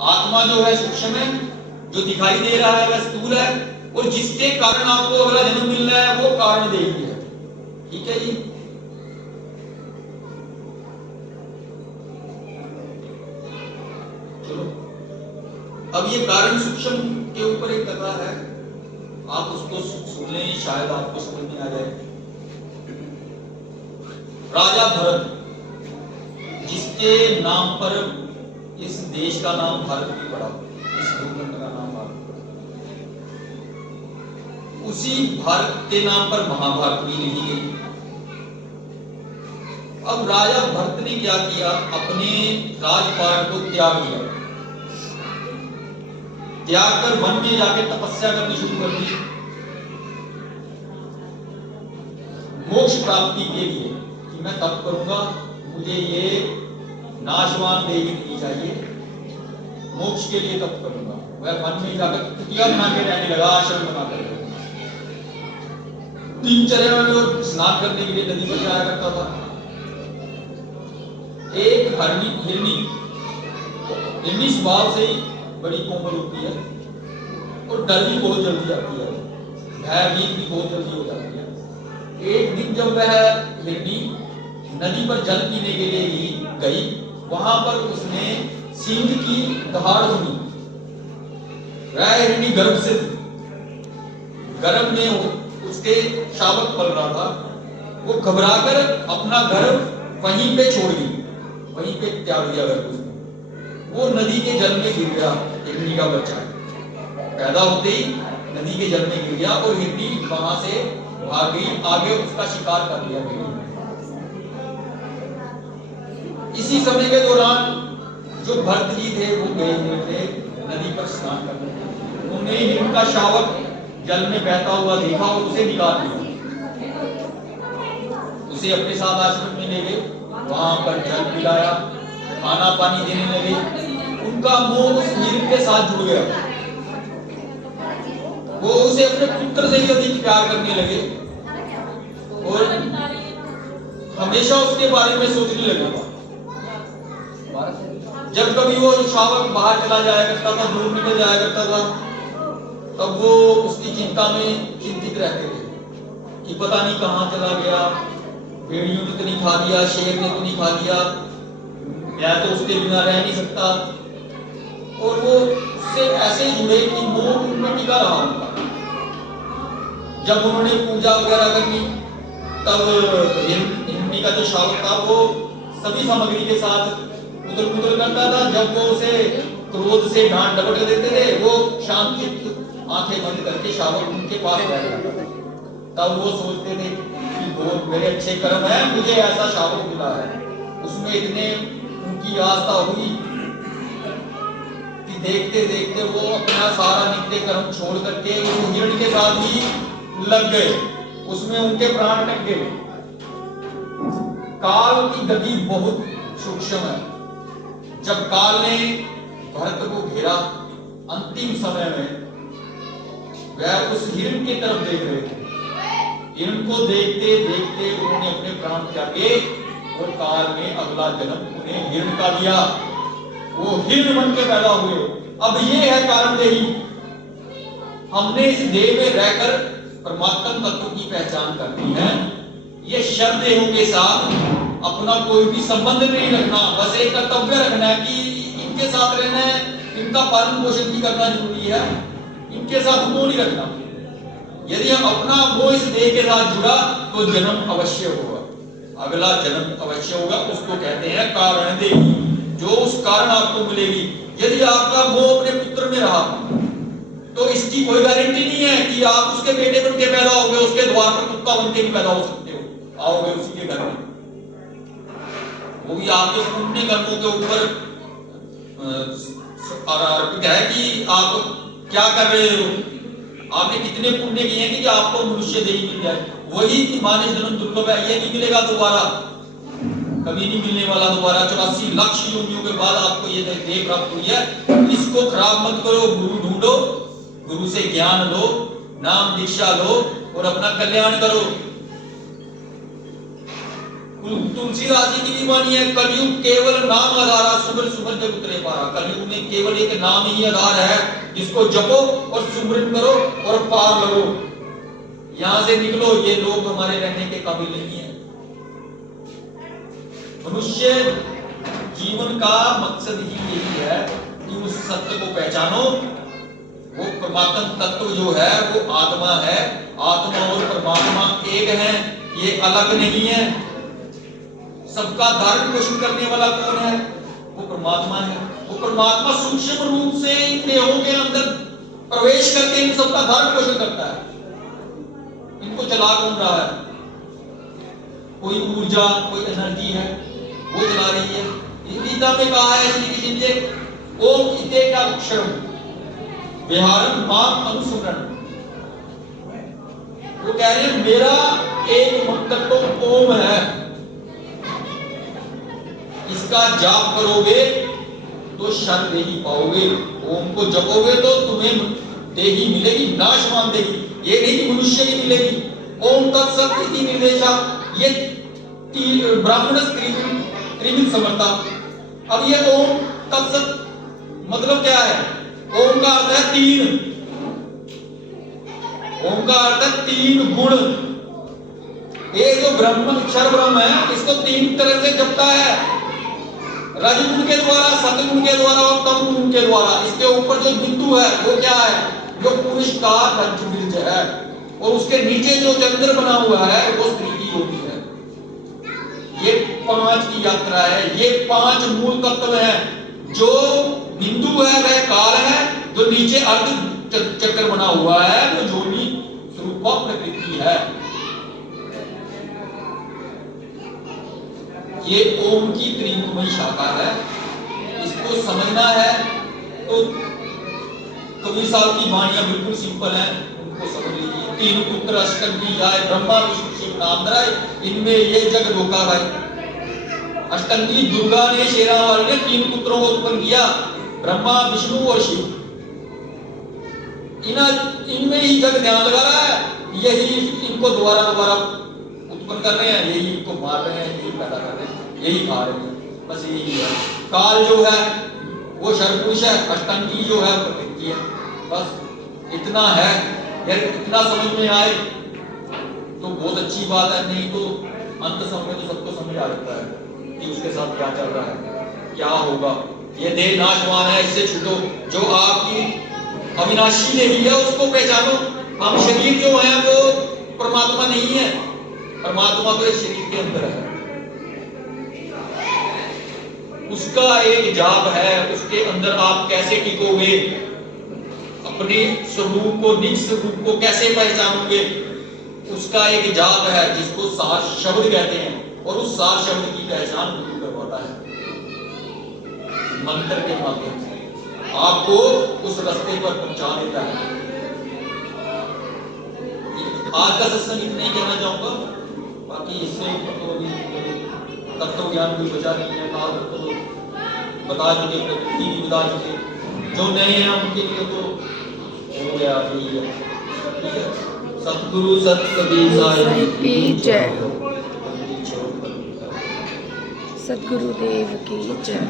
आत्मा जो है सूक्ष्म है, जो दिखाई दे रहा है वह स्थूल है, और जिसके कारण आपको अगला जन्म मिल रहा है वो कारण देही है। ठीक है जी। चलो अब ये कारण सूक्ष्म के ऊपर एक कथा है, आप उसको सुन लें, शायद आपको समझ में आ जाए। राजा भरत, जिसके नाम पर इस देश का नाम भारत भी पड़ा, इस भूखंड का नाम भारत पड़ा, उसी भारत के नाम पर महाभारत भी लिखी गई। अब राजा भरत ने क्या किया, अपने राजपाट को त्याग दिया, त्याग कर वन में जाके तपस्या करनी शुरू कर दी, मोक्ष प्राप्ति के लिए कि मैं तप करूंगा, मुझे ये नाशवान देवी नहीं चाहिए, मोक्ष के लिए तप करूंगा। वह वन में जाकर कुटिया बना के रहने लगा, आश्रम बना कर। दिनचर्या में वो स्नान करने के लिए नदी पर जाया करता था। एक हिरनी स्वभाव से ही बड़ी कोमल होती है और डर भी बहुत जल्दी आती है, भयभीत भी बहुत जल्दी हो जाती है। एक दिन जब वह हिरनी नदी पर जल पीने के लिए ही गई, वहां पर उसने सिंह की दहाड़ सुनी। वह हिरनी गर्भ से थी, गर्भ में उसके शावक पल रहा था। वो घबराकर अपना गर्भ वहीं पे छोड़ गई, वहीं पे त्याग दिया गर्भ उसने। वो नदी के जल में गिर गया, हिरनी का बच्चा पैदा होते ही नदी के जल में गिर गया और हिरनी वहां से भाग गई, आगे उसका शिकार कर लिया हिरनी। इसी समय के दौरान जो भरत जी थे वो गए हुए थे नदी पर स्नान करने। उन्होंने हिरण का शावक जल में बहता हुआ देखा और उसे निकाल लिया, उसे अपने साथ आश्रम में ले गए, वहां पर जल पिलाया, खाना पानी देने लगे। उनका मोह उस हिरण के साथ जुड़ गया, वो उसे अपने पुत्र से भी अधिक प्यार करने लगे और हमेशा उसके बारे में सोचने लगे। जब कभी वो शावक बाहर चला जाया करता था, दूर निकल जाया करता था, तब वो उसकी चिंता में चिंतित रहते थे कि पता नहीं कहां चला गया, भेड़ियों ने तो नहीं खा लिया, शेर ने तो नहीं खा लिया, मैं तो उसके बिना रह नहीं सकता। और वो उससे ऐसे जुड़े कि मोह उनमें टिका रहा उनका। जब उन्होंने पूजा वगैरह करनी, तब हिरनी का जो शावक था वो सभी सामग्री के साथ उथल पुथल करता था। जब वो उसे क्रोध से डांट डपट देते थे, वो शांति आंखें बंद करके शावक उनके पास बैठ जाता था। तब वो सोचते थे कि बहुत मेरे अच्छे कर्म है, मुझे ऐसा शावक मिला है। उसमें इतने उनकी आस्था हुई कि देखते देखते वो अपना सारा नित्य कर्म छोड़ करके उस हिरण के साथ ही लग गए, उसमें उनके प्राण टक गए। काल की गति बहुत सूक्ष्म है। जब काल ने भरत को घेरा, अंतिम समय में वह उस हिरण की तरफ देख रहे थे। हिरण को देखते देखते उन्होंने अपने प्राण त्यागे और काल ने अगला जन्म उन्हें हिरण का दिया। वो हिरण बन के पैदा हुए। अब ये है कारण देही। हमने इस देह में रहकर परमात्मा तत्व की पहचान करनी है। ये शब्द देहों के साथ अपना कोई भी संबंध नहीं रखना, बस एक कर्तव्य रखना है कि इनके साथ रहना है, इनका पालन पोषण भी करना जरूरी है, इनके साथ मोह नहीं रखना। यदि हम अपना मोह इस देह के साथ जुड़ा तो जन्म अवश्य होगा, अगला जन्म अवश्य होगा। उसको कहते हैं कारण देही, जो उस कारण आपको मिलेगी। यदि आपका मोह अपने पुत्र में रहा तो इसकी कोई गारंटी नहीं है कि आप उसके बेटे बन के पैदा होगे, उसके द्वार पर कुत्ता बन के भी पैदा हो सकते हो, आओगे उसी के घर में। वो भी आपके पुण्य कर्मों के ऊपर अर्पित है कि आप क्या कर रहे हो, आपने कितने पुण्य किए हैं कि आपको मनुष्य देही मिल जाए। वही मानव जन्म दुर्लभ है, ये नहीं मिलेगा दोबारा, कभी नहीं मिलने वाला दोबारा। 84 लाख योनियों के बाद आपको ये देह प्राप्त हुई है। इसको खराब मत करो, गुरु ढूंढो, गुरु से ज्ञान लो, नाम दीक्षा लो और अपना कल्याण करो। तुलसीदास जी की भी वाणी है, कलयुग केवल नाम आधारा, सुमर सुमर जब उतरे पारा। कलयुग में केवल एक नाम ही आधार है, जिसको जपो और सुमरन करो और पार लगो। यहां से निकलो, ये लोग हमारे रहने के काबिल नहीं है। मनुष्य जीवन का मकसद ही यही है कि उस सत्य को पहचानो। वो परमात्मा तत्व जो है वो आत्मा है। आत्मा और परमात्मा एक है, ये अलग नहीं है। सबका धारण पोषण करने वाला कौन है? वो परमात्मा है। वो परमात्मा सूक्ष्म रूप से इन देहों के अंदर प्रवेश करके इन सबका धारण पोषण करता है। इनको चला कौन रहा है? कोई ऊर्जा, कोई एनर्जी है, वो चला रही है। गीता में कहा है श्री कृष्ण ने, ओम इते का अक्षरम विहारम माम अनुसुमरन। वो कह रहे हैं मेरा एक मंत्र तो ओम है, इसका जाप करोगे तो शरण देही पाओगे। ओम को जपोगे तो तुम्हें देही मिलेगी, नाशवान देही। ये नहीं कि मनुष्य ही मिलेगी। ओम तत्सत इति निर्देशा, ये ब्राह्मण त्रिविध समर्था। अब ये ओम तत्सत मतलब क्या है? ओम का अर्थ है तीन। ओम का अर्थ है तीन गुण। ये जो ब्रह्म अक्षर ब्रह्म है, इसको तीन तरह से जपता है, रजगुण के द्वारा, सतगुण के द्वारा और तमगुण के द्वारा। इसके ऊपर जो बिंदु है वो क्या है? जो पुरुष का पंचबीज है, और उसके नीचे जो चंद्र बना हुआ है वो स्त्री की होती है। ये पांच की यात्रा है, ये पांच मूल तत्व हैं। जो बिंदु है वह काल है, जो नीचे अर्ध चक्र बना हुआ है वो जोनी स्वरूपा प्रकृति है। ये ओम की त्रिमुखी शाखा है। इसको समझना है तो कबीर साहब की वाणियां बिल्कुल सिंपल हैं, उनको समझ लीजिए। तीन पुत्र अष्टंगी जाए, ब्रह्मा विष्णु शिव नाम धराए, इनमें ये जग धोखा भाई। अष्टंगी दुर्गा ने, शेरावाली ने तीन पुत्रों को उत्पन्न किया, ब्रह्मा विष्णु और शिव। इनमें ही जग ध्यान लगा रहा है, यही इनको दोबारा दोबारा उत्पन्न कर रहे हैं, यही इनको मार रहे हैं, यही पैदा कर रहे हैं, यही खा रहे हैं। बस यही है। काल जो है वो शरपुरुष है, अष्टंगी जो है प्रकृति है। बस इतना है। यार इतना समझ में आए तो बहुत अच्छी बात है, नहीं तो अंत समय तो सबको समझ आ जाता है कि उसके साथ क्या चल रहा है, क्या होगा। ये देह नाशवान है, इससे छूटो। जो आपकी अविनाशी देही है उसको पहचानो। हम शरीर जो है वो परमात्मा नहीं है, परमात्मा तो इस शरीर के अंदर है। उसका एक जाप है, उसके अंदर आप कैसे टिकोगे, अपने स्वरूप को, निज स्वरूप को कैसे पहचानोगे, उसका एक जाप है जिसको सार शब्द कहते हैं। और उस सार शब्द की पहचान गुरु करवाता है मंत्र के माध्यम से, आपको उस रास्ते पर पहुंचा देता है। आज का सत्संग इतना ही कहना चाहूंगा, बाकी इससे तत्व ज्ञान भी बचा नहीं है, काल तत्व बता चुके, प्रकृति भी बता चुके। जो नए हैं उनके लिए तो हो गया, ठीक है। सतगुरु सत कबीर साहिब की जय, सतगुरुदेव की जय।